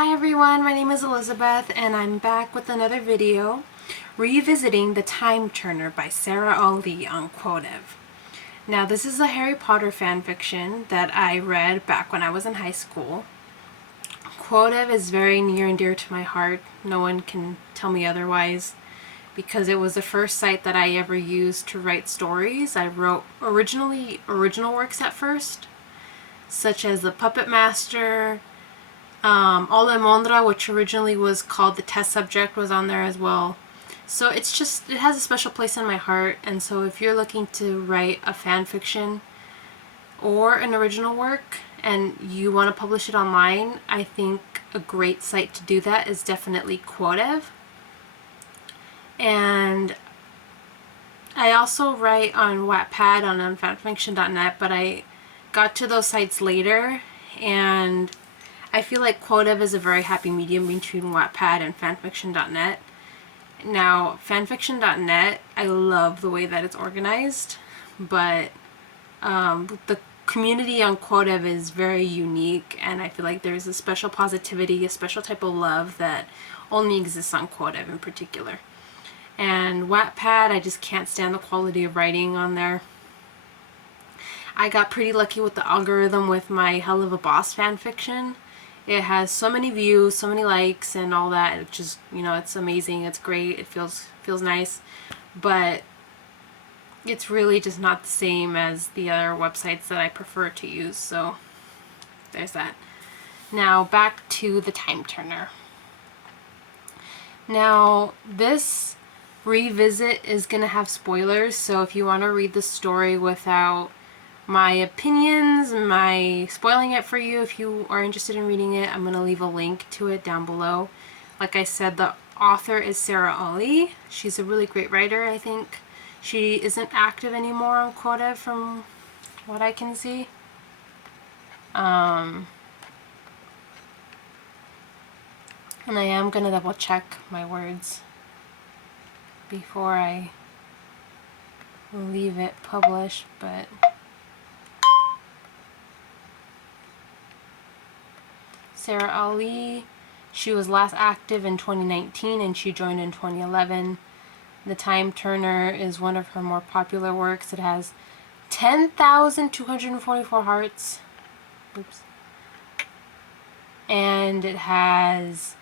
Hi everyone, my name is Elizabeth and I'm back with another video revisiting The Time Turner by Sarah Ali on Quotev. Now this is a Harry Potter fanfiction that I read back when I was in high school. Quotev is very near and dear to my heart. No one can tell me otherwise because it was the first site that I ever used to write stories. I wrote original works at first, such as The Puppet Master, Ola Mondra, which originally was called The Test Subject, was on there as well. So it has a special place in my heart, and so if you're looking to write a fan fiction or an original work and you want to publish it online, I think a great site to do that is definitely Quotev. And I also write on Wattpad, on fanfiction.net, but I got to those sites later, and I feel like Quotev is a very happy medium between Wattpad and fanfiction.net. Now, fanfiction.net, I love the way that it's organized, but the community on Quotev is very unique, and I feel like there's a special positivity, a special type of love that only exists on Quotev in particular. And Wattpad, I just can't stand the quality of writing on there. I got pretty lucky with the algorithm with my Hell of a Boss fanfiction. It has so many views, so many likes and all that. It just, it's amazing. It's great. It feels nice. But it's really just not the same as the other websites that I prefer to use. So there's that. Now back to The Time Turner. Now this revisit is going to have spoilers, so if you want to read the story without my opinions, my spoiling it for you, if you are interested in reading it, I'm going to leave a link to it down below. Like I said, the author is Sarah Ali. She's a really great writer, I think. She isn't active anymore on Quotev from what I can see. And I am going to double check my words before I leave it published, but Sarah Ali, she was last active in 2019 and she joined in 2011. The Time Turner is one of her more popular works. It has 10,244 hearts. Oops. And it has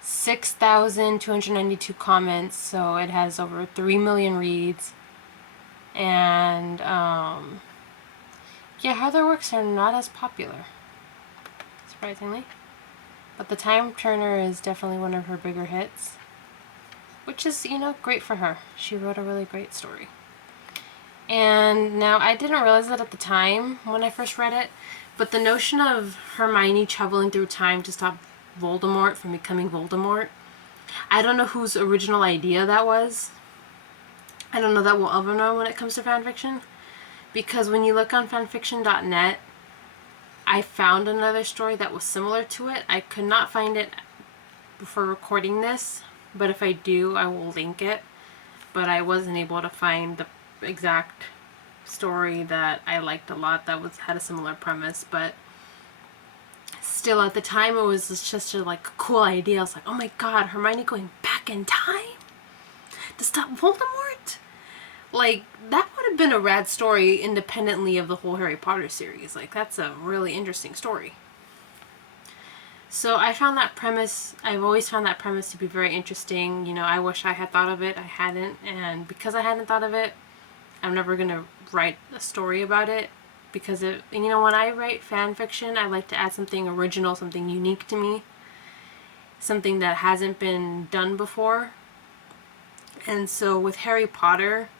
6,292 comments, so it has over 3 million reads. And yeah, her other works are not as popular, surprisingly. But The Time Turner is definitely one of her bigger hits, which is, great for her. She wrote a really great story. And now, I didn't realize that at the time when I first read it, but the notion of Hermione traveling through time to stop Voldemort from becoming Voldemort, I don't know whose original idea that was. I don't know that we'll ever know when it comes to fanfiction, because when you look on fanfiction.net, I found another story that was similar to it. I could not find it before recording this, but if I do, I will link it. But I wasn't able to find the exact story that I liked a lot that had a similar premise, but still at the time it was just a cool idea. I was like, oh my god, Hermione going back in time to stop Voldemort? Like, that would have been a rad story independently of the whole Harry Potter series. Like, that's a really interesting story. So I found that premise, I've always found that premise to be very interesting. I wish I had thought of it. I hadn't, and because I hadn't thought of it, I'm never going to write a story about it. Because, when I write fan fiction, I like to add something original, something unique to me. Something that hasn't been done before. And so with Harry Potter,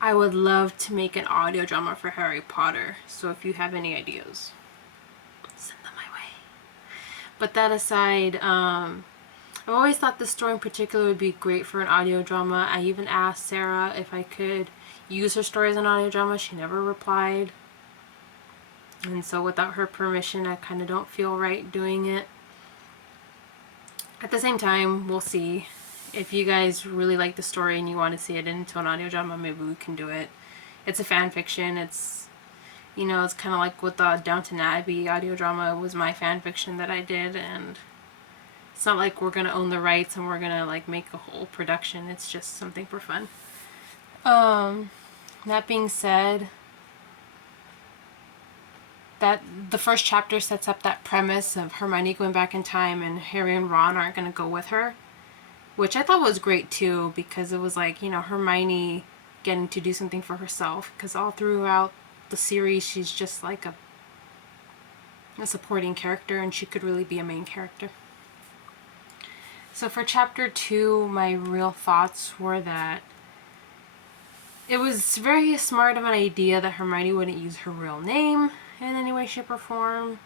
I would love to make an audio drama for Harry Potter. So if you have any ideas, send them my way. But that aside, I've always thought this story in particular would be great for an audio drama. I even asked Sarah if I could use her story as an audio drama. She never replied. And so without her permission, I kind of don't feel right doing it. At the same time, we'll see. If you guys really like the story and you want to see it into an audio drama, maybe we can do it. It's a fan fiction. It's You know, it's kind of like with the Downton Abbey audio drama was my fan fiction that I did, and it's not like we're gonna own the rights and we're gonna like make a whole production. It's just something for fun. That being said, that the first chapter sets up that premise of Hermione going back in time and Harry and Ron aren't gonna go with her, which I thought was great too, because it was like, you know, Hermione getting to do something for herself, because all throughout the series she's just like a supporting character, and she could really be a main character. So for chapter 2, my real thoughts were that it was very smart of an idea that Hermione wouldn't use her real name in any way, shape, or form.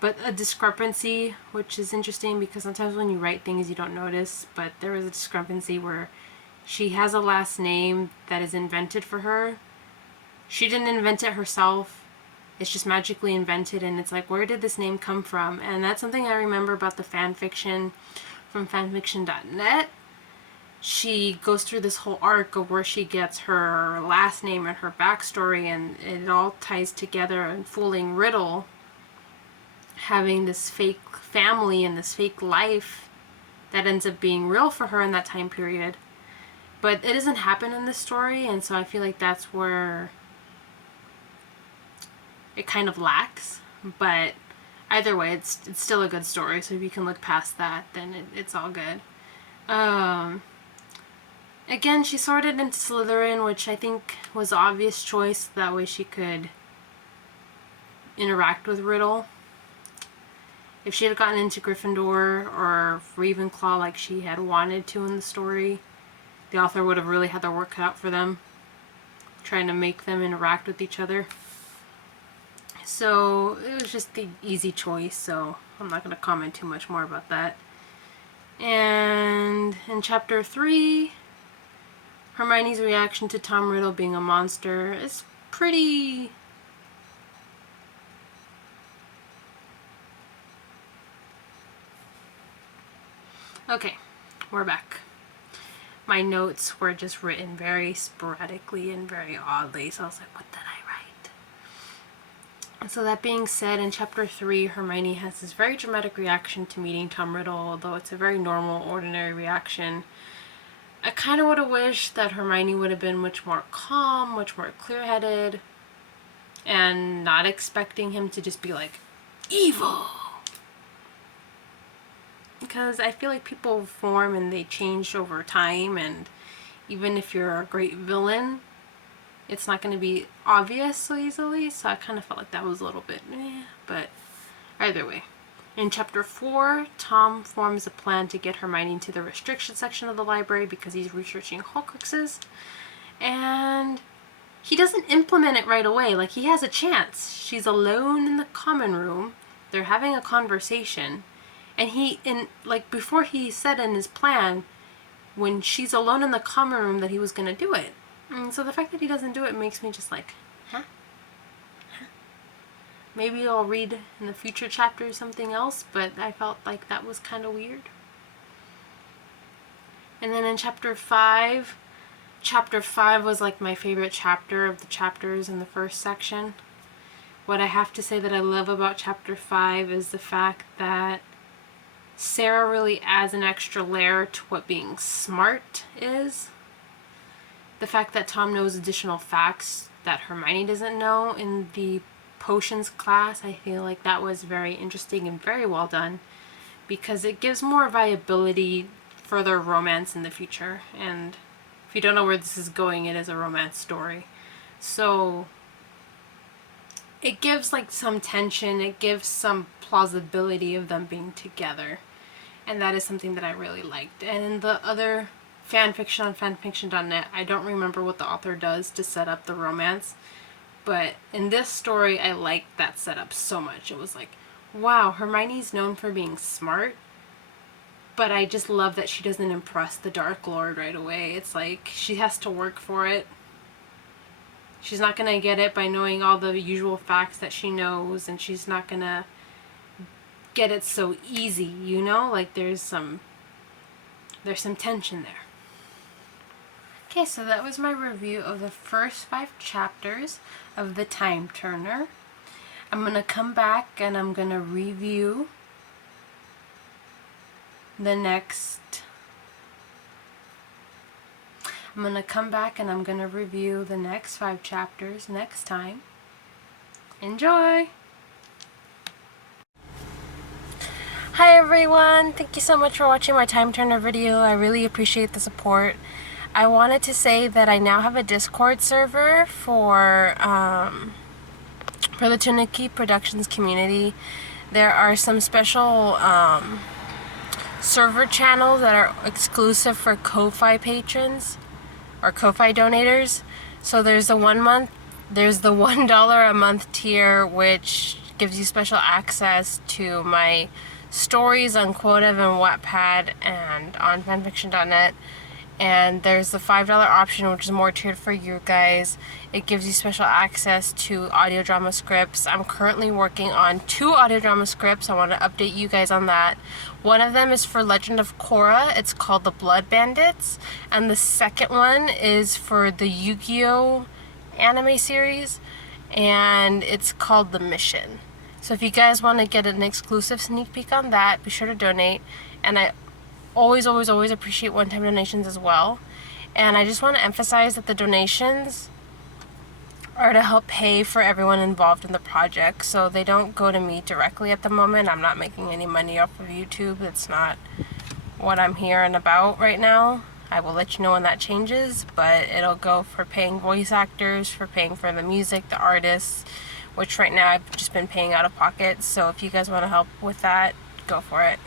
But a discrepancy, which is interesting because sometimes when you write things you don't notice, but there was a discrepancy where she has a last name that is invented for her. She didn't invent it herself. It's just magically invented, and it's like, where did this name come from? And that's something I remember about the fan fiction from fanfiction.net. She goes through this whole arc of where she gets her last name and her backstory, and it all ties together, and fooling Riddle, having this fake family and this fake life that ends up being real for her in that time period. But it doesn't happen in this story, and so I feel like that's where it kind of lacks. But either way, it's still a good story, so if you can look past that, then it's all good. Again, she sorted into Slytherin, which I think was the obvious choice. That way she could interact with Riddle. If she had gotten into Gryffindor or Ravenclaw like she had wanted to in the story, the author would have really had their work cut out for them, trying to make them interact with each other. So it was just the easy choice, so I'm not going to comment too much more about that. And in chapter 3, Hermione's reaction to Tom Riddle being a monster is pretty... Okay, we're back. My notes were just written very sporadically and very oddly, so I was like, what did I write? So that being said, in chapter 3, Hermione has this very dramatic reaction to meeting Tom Riddle, although it's a very normal, ordinary reaction. I kind of would have wished that Hermione would have been much more calm, much more clear-headed, and not expecting him to just be like, evil! Because I feel like people form and they change over time, and even if you're a great villain, it's not going to be obvious so easily, so I kind of felt like that was a little bit but either way. In chapter 4, Tom forms a plan to get Hermione into the restriction section of the library because he's researching Horcruxes, and he doesn't implement it right away. Like, he has a chance. She's alone in the common room, they're having a conversation, and before he said in his plan, when she's alone in the common room, that he was going to do it. And so the fact that he doesn't do it makes me just like, huh? Maybe I'll read in the future chapters something else, but I felt like that was kind of weird. And then in chapter 5 was like my favorite chapter of the chapters in the first section. What I have to say that I love about chapter 5 is the fact that Sarah really adds an extra layer to what being smart is. The fact that Tom knows additional facts that Hermione doesn't know in the potions class, I feel like that was very interesting and very well done, because it gives more viability for their romance in the future. And if you don't know where this is going, it is a romance story. So it gives like some tension, it gives some plausibility of them being together. And that is something that I really liked. And in the other fanfiction on fanfiction.net, I don't remember what the author does to set up the romance. But in this story, I liked that setup so much. It was like, wow, Hermione's known for being smart, but I just love that she doesn't impress the Dark Lord right away. It's like she has to work for it. She's not going to get it by knowing all the usual facts that she knows, and she's not going to get it so easy, you know? Like there's some tension there. Okay, so that was my review of the first 5 chapters of The Time Turner. I'm going to come back and I'm going to review the next... I'm going to come back and I'm going to review the next 5 chapters next time. Enjoy! Hi everyone! Thank you so much for watching my Time Turner video. I really appreciate the support. I wanted to say that I now have a Discord server for the Tuniki Productions community. There are some special server channels that are exclusive for Ko-Fi patrons or Ko-Fi donators. So there's the $1 a month tier, which gives you special access to my stories on Quotive and Wattpad and on fanfiction.net. And there's the $5 option, which is more tiered for you guys. It gives you special access to audio drama scripts. I'm currently working on 2 audio drama scripts. I want to update you guys on that. One of them is for Legend of Korra. It's called The Blood Bandits. And the second one is for the Yu-Gi-Oh! Anime series. And it's called The Mission. So if you guys want to get an exclusive sneak peek on that, be sure to donate. And I always appreciate one-time donations as well. And I just want to emphasize that the donations are to help pay for everyone involved in the project, so they don't go to me directly at the moment. I'm not making any money off of YouTube. That's not what I'm here and about right now. I will let you know when that changes, but it'll go for paying voice actors, for paying for the music, the artists, which right now I've just been paying out of pocket. So if you guys want to help with that, go for it.